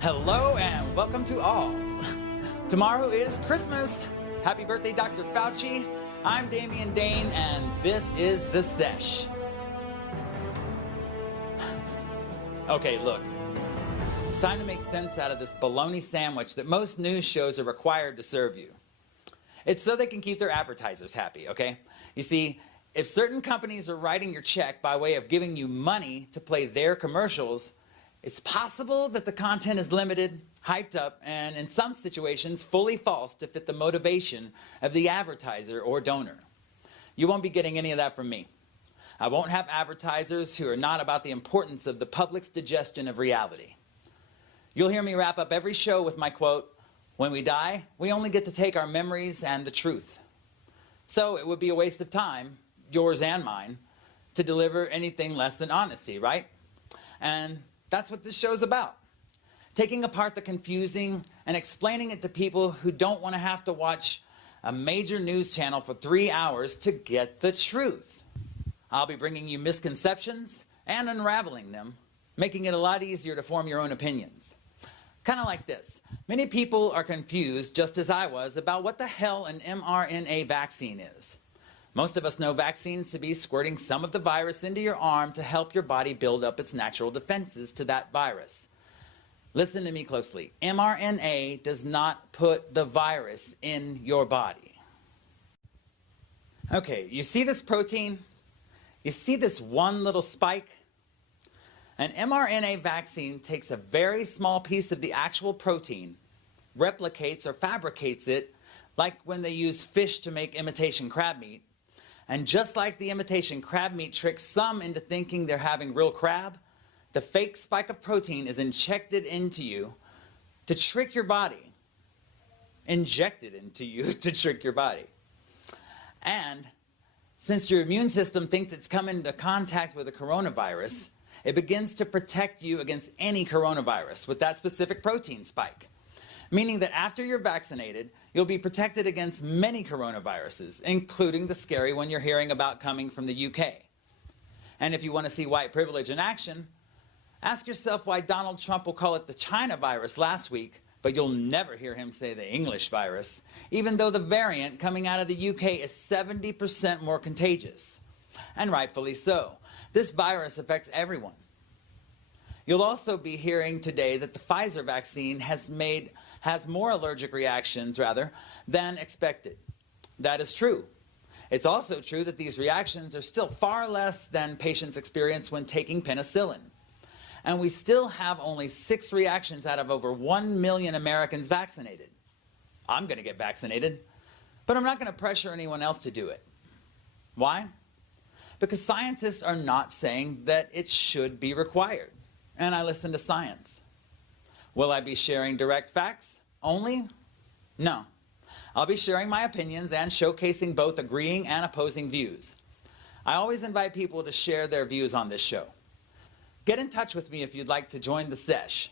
Hello and welcome to all. Tomorrow is Christmas. Happy birthday, Dr. Fauci. I'm Damien Dane and this is the Sesh. Okay, look. It's time to make sense out of this bologna sandwich that most news shows are required to serve you. It's so they can keep their advertisers happy, okay? You see, if certain companies are writing your check by way of giving you money to play their commercials, it's possible that the content is limited, hyped up, and in some situations fully false to fit the motivation of the advertiser or donor. You won't be getting any of that from me. I won't have advertisers who are not about the importance of the public's digestion of reality. You'll hear me wrap up every show with my quote, "When we die, we only get to take our memories and the truth." So it would be a waste of time, yours and mine, to deliver anything less than honesty, right? And that's what this show's about. Taking apart the confusing and explaining it to people who don't want to have to watch a major news channel for 3 hours to get the truth. I'll be bringing you misconceptions and unraveling them, making it a lot easier to form your own opinions. Kind of like this. Many people are confused, just as I was, about what the hell an mRNA vaccine is. Most of us know vaccines to be squirting some of the virus into your arm to help your body build up its natural defenses to that virus. Listen to me closely. mRNA does not put the virus in your body. Okay, you see this protein? You see this one little spike? An mRNA vaccine takes a very small piece of the actual protein, replicates or fabricates it, like when they use fish to make imitation crab meat. And just like the imitation crab meat tricks some into thinking they're having real crab, the fake spike of protein is injected into you to trick your body. Injected into you to trick your body. And since your immune system thinks it's come into contact with a coronavirus, it begins to protect you against any coronavirus with that specific protein spike. Meaning that after you're vaccinated, you'll be protected against many coronaviruses, including the scary one you're hearing about coming from the UK. And if you want to see white privilege in action, ask yourself why Donald Trump will call it the China virus last week, but you'll never hear him say the English virus, even though the variant coming out of the UK is 70% more contagious. And rightfully so. This virus affects everyone. You'll also be hearing today that the Pfizer vaccine has more allergic reactions, than expected. That is true. It's also true that these reactions are still far less than patients experience when taking penicillin. And we still have only 6 reactions out of over 1 million Americans vaccinated. I'm going to get vaccinated, but I'm not going to pressure anyone else to do it. Why? Because scientists are not saying that it should be required. And I listen to science. Will I be sharing direct facts only? No. I'll be sharing my opinions and showcasing both agreeing and opposing views. I always invite people to share their views on this show. Get in touch with me if you'd like to join the Sesh.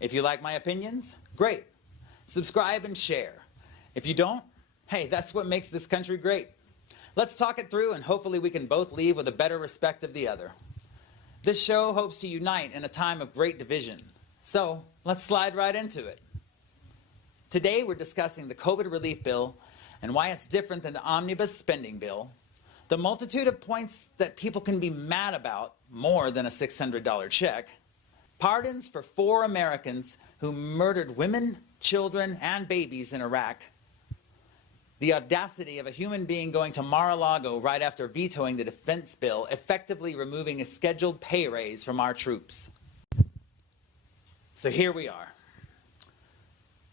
If you like my opinions, great. Subscribe and share. If you don't, hey, that's what makes this country great. Let's talk it through and hopefully we can both leave with a better respect of the other. This show hopes to unite in a time of great division. So let's slide right into it. Today we're discussing the COVID relief bill and why it's different than the omnibus spending bill, the multitude of points that people can be mad about more than a $600 check, pardons for 4 Americans who murdered women, children, and babies in Iraq, the audacity of a human being going to Mar-a-Lago right after vetoing the defense bill, effectively removing a scheduled pay raise from our troops. So here we are.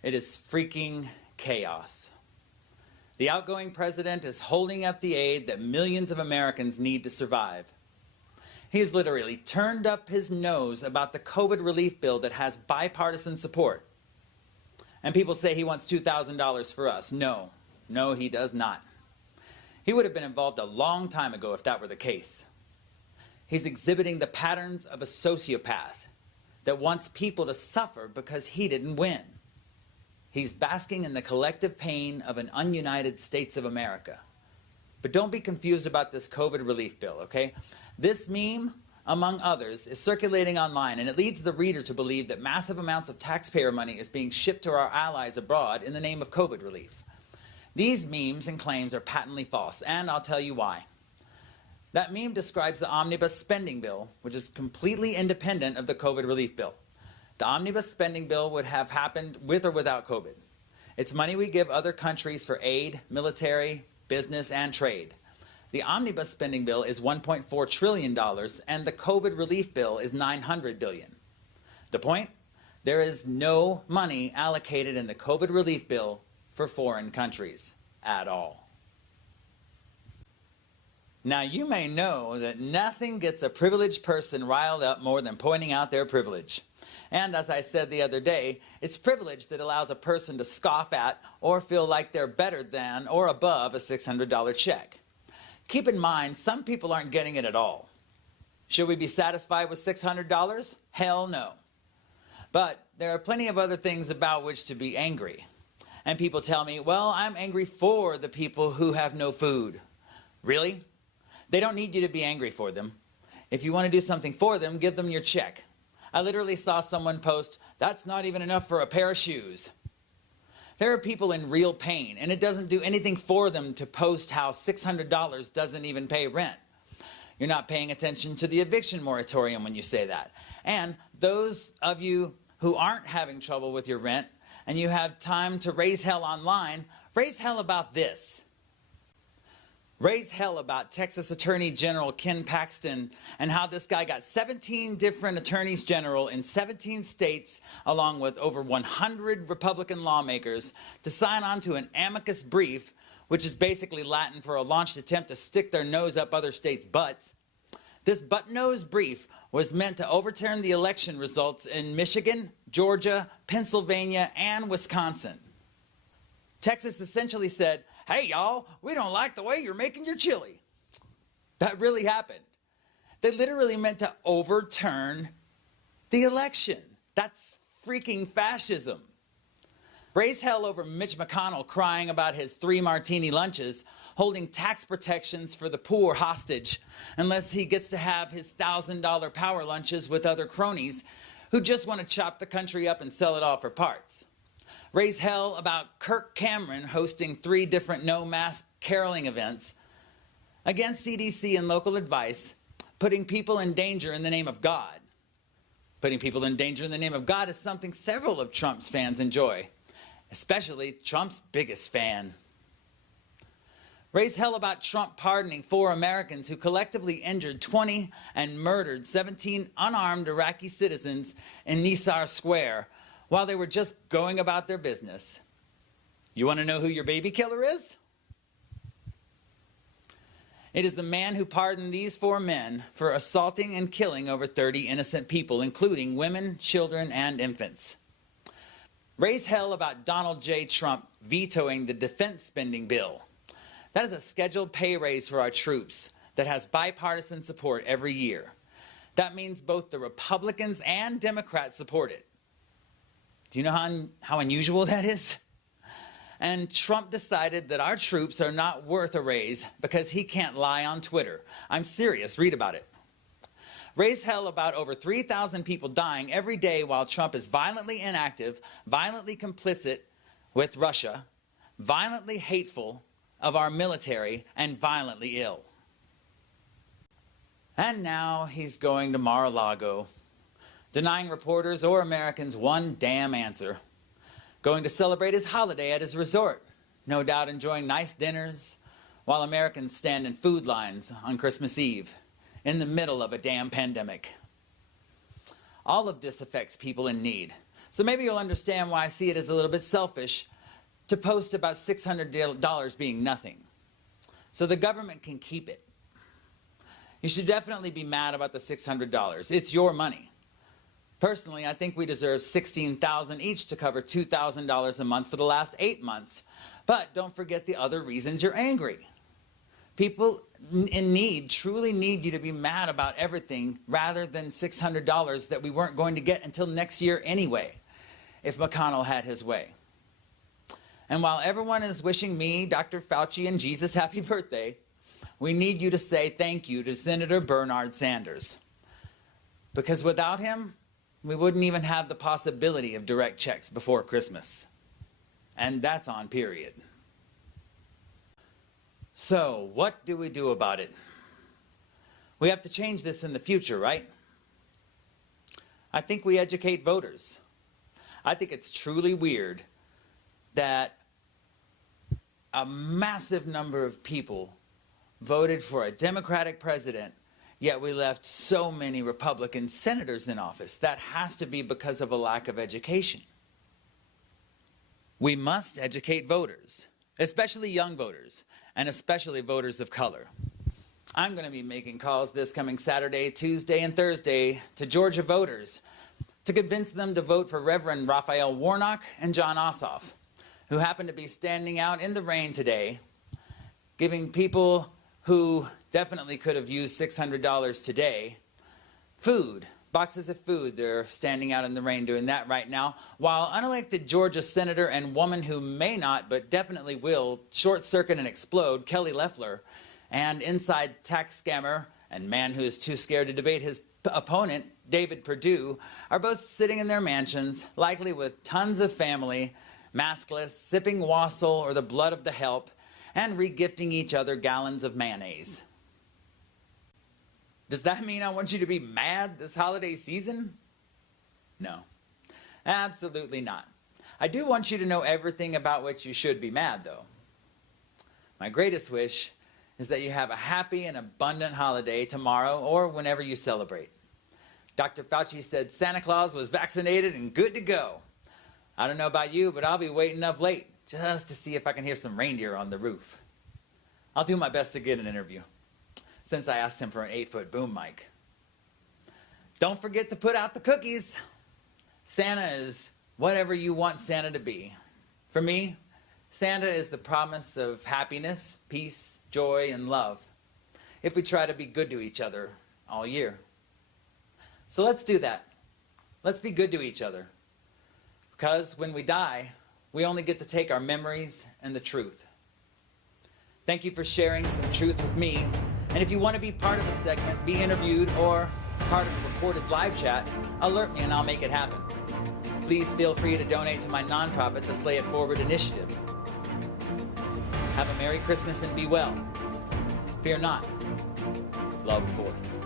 It is freaking chaos. The outgoing president is holding up the aid that millions of Americans need to survive. He has literally turned up his nose about the COVID relief bill that has bipartisan support. And people say he wants $2,000 for us. No. No, he does not. He would have been involved a long time ago if that were the case. He's exhibiting the patterns of a sociopath that wants people to suffer because he didn't win. He's basking in the collective pain of an ununited States of America. But don't be confused about this COVID relief bill, okay? This meme among others, is circulating online, and it leads the reader to believe that massive amounts of taxpayer money is being shipped to our allies abroad in the name of COVID relief. These memes and claims are patently false, and I'll tell you why. That meme describes the omnibus spending bill, which is completely independent of the COVID relief bill. The omnibus spending bill would have happened with or without COVID. It's money we give other countries for aid, military, business, and trade. The omnibus spending bill is $1.4 trillion, and the COVID relief bill is $900 billion. The point? There is no money allocated in the COVID relief bill for foreign countries at all. Now, you may know that nothing gets a privileged person riled up more than pointing out their privilege. And as I said the other day, it's privilege that allows a person to scoff at or feel like they're better than or above a $600 check. Keep in mind, some people aren't getting it at all. Should we be satisfied with $600? Hell no. But there are plenty of other things about which to be angry. And people tell me, well, I'm angry for the people who have no food. Really? They don't need you to be angry for them. If you want to do something for them, give them your check. I literally saw someone post, "That's not even enough for a pair of shoes." There are people in real pain, and it doesn't do anything for them to post how $600 doesn't even pay rent. You're not paying attention to the eviction moratorium when you say that. And those of you who aren't having trouble with your rent and you have time to raise hell online, raise hell about this. Raise hell about Texas Attorney General Ken Paxton and how this guy got 17 different attorneys general in 17 states, along with over 100 Republican lawmakers, to sign on to an amicus brief, which is basically Latin for a launched attempt to stick their nose up other states' butts. This butt-nose brief was meant to overturn the election results in Michigan, Georgia, Pennsylvania, and Wisconsin. Texas essentially said, "Hey, y'all, we don't like the way you're making your chili." That really happened. They literally meant to overturn the election. That's freaking fascism. Raise hell over Mitch McConnell crying about his 3 martini lunches, holding tax protections for the poor hostage, unless he gets to have his $1,000 power lunches with other cronies who just want to chop the country up and sell it all for parts. Raise hell about Kirk Cameron hosting 3 different no-mask caroling events against CDC and local advice, putting people in danger in the name of God. Putting people in danger in the name of God is something several of Trump's fans enjoy, especially Trump's biggest fan. Raise hell about Trump pardoning 4 Americans who collectively injured 20 and murdered 17 unarmed Iraqi citizens in Nisar Square while they were just going about their business. You want to know who your baby killer is? It is the man who pardoned these 4 men for assaulting and killing over 30 innocent people, including women, children, and infants. Raise hell about Donald J. Trump vetoing the defense spending bill. That is a scheduled pay raise for our troops that has bipartisan support every year. That means both the Republicans and Democrats support it. Do you know how unusual that is? And Trump decided that our troops are not worth a raise because he can't lie on Twitter. I'm serious, read about it. Raise hell about over 3,000 people dying every day while Trump is violently inactive, violently complicit with Russia, violently hateful of our military, and violently ill. And now he's going to Mar-a-Lago, denying reporters or Americans one damn answer. Going to celebrate his holiday at his resort, no doubt enjoying nice dinners, while Americans stand in food lines on Christmas Eve, in the middle of a damn pandemic. All of this affects people in need. So maybe you'll understand why I see it as a little bit selfish to post about $600 being nothing. So the government can keep it. You should definitely be mad about the $600. It's your money. Personally, I think we deserve $16,000 each to cover $2,000 a month for the last 8 months. But don't forget the other reasons you're angry. People in need truly need you to be mad about everything rather than $600 that we weren't going to get until next year anyway, if McConnell had his way. And while everyone is wishing me, Dr. Fauci, and Jesus happy birthday, we need you to say thank you to Senator Bernard Sanders. Because without him, we wouldn't even have the possibility of direct checks before Christmas. And that's on period. So, what do we do about it? We have to change this in the future, right? I think we educate voters. I think it's truly weird that a massive number of people voted for a Democratic president, yet we left so many Republican senators in office. That has to be because of a lack of education. We must educate voters, especially young voters, and especially voters of color. I'm going to be making calls this coming Saturday, Tuesday, and Thursday to Georgia voters to convince them to vote for Reverend Raphael Warnock and John Ossoff, who happen to be standing out in the rain today, giving people who definitely could have used $600 today food, boxes of food. They're standing out in the rain doing that right now, while unelected Georgia senator and woman who may not but definitely will short circuit and explode, Kelly Loeffler, and inside tax scammer and man who is too scared to debate his opponent, David Perdue, are both sitting in their mansions, likely with tons of family, maskless, sipping wassail or the blood of the help, and regifting each other gallons of mayonnaise. Does that mean I want you to be mad this holiday season? No, absolutely not. I do want you to know everything about which you should be mad, though. My greatest wish is that you have a happy and abundant holiday tomorrow or whenever you celebrate. Dr. Fauci said Santa Claus was vaccinated and good to go. I don't know about you, but I'll be waiting up late just to see if I can hear some reindeer on the roof. I'll do my best to get an interview, since I asked him for an 8-foot boom mic. Don't forget to put out the cookies. Santa is whatever you want Santa to be. For me, Santa is the promise of happiness, peace, joy, and love, if we try to be good to each other all year. So let's do that. Let's be good to each other. Because when we die, we only get to take our memories and the truth. Thank you for sharing some truth with me. And if you want to be part of a segment, be interviewed, or part of a recorded live chat, alert me and I'll make it happen. Please feel free to donate to my nonprofit, the Slay It Forward Initiative. Have a Merry Christmas and be well. Fear not. Love forth.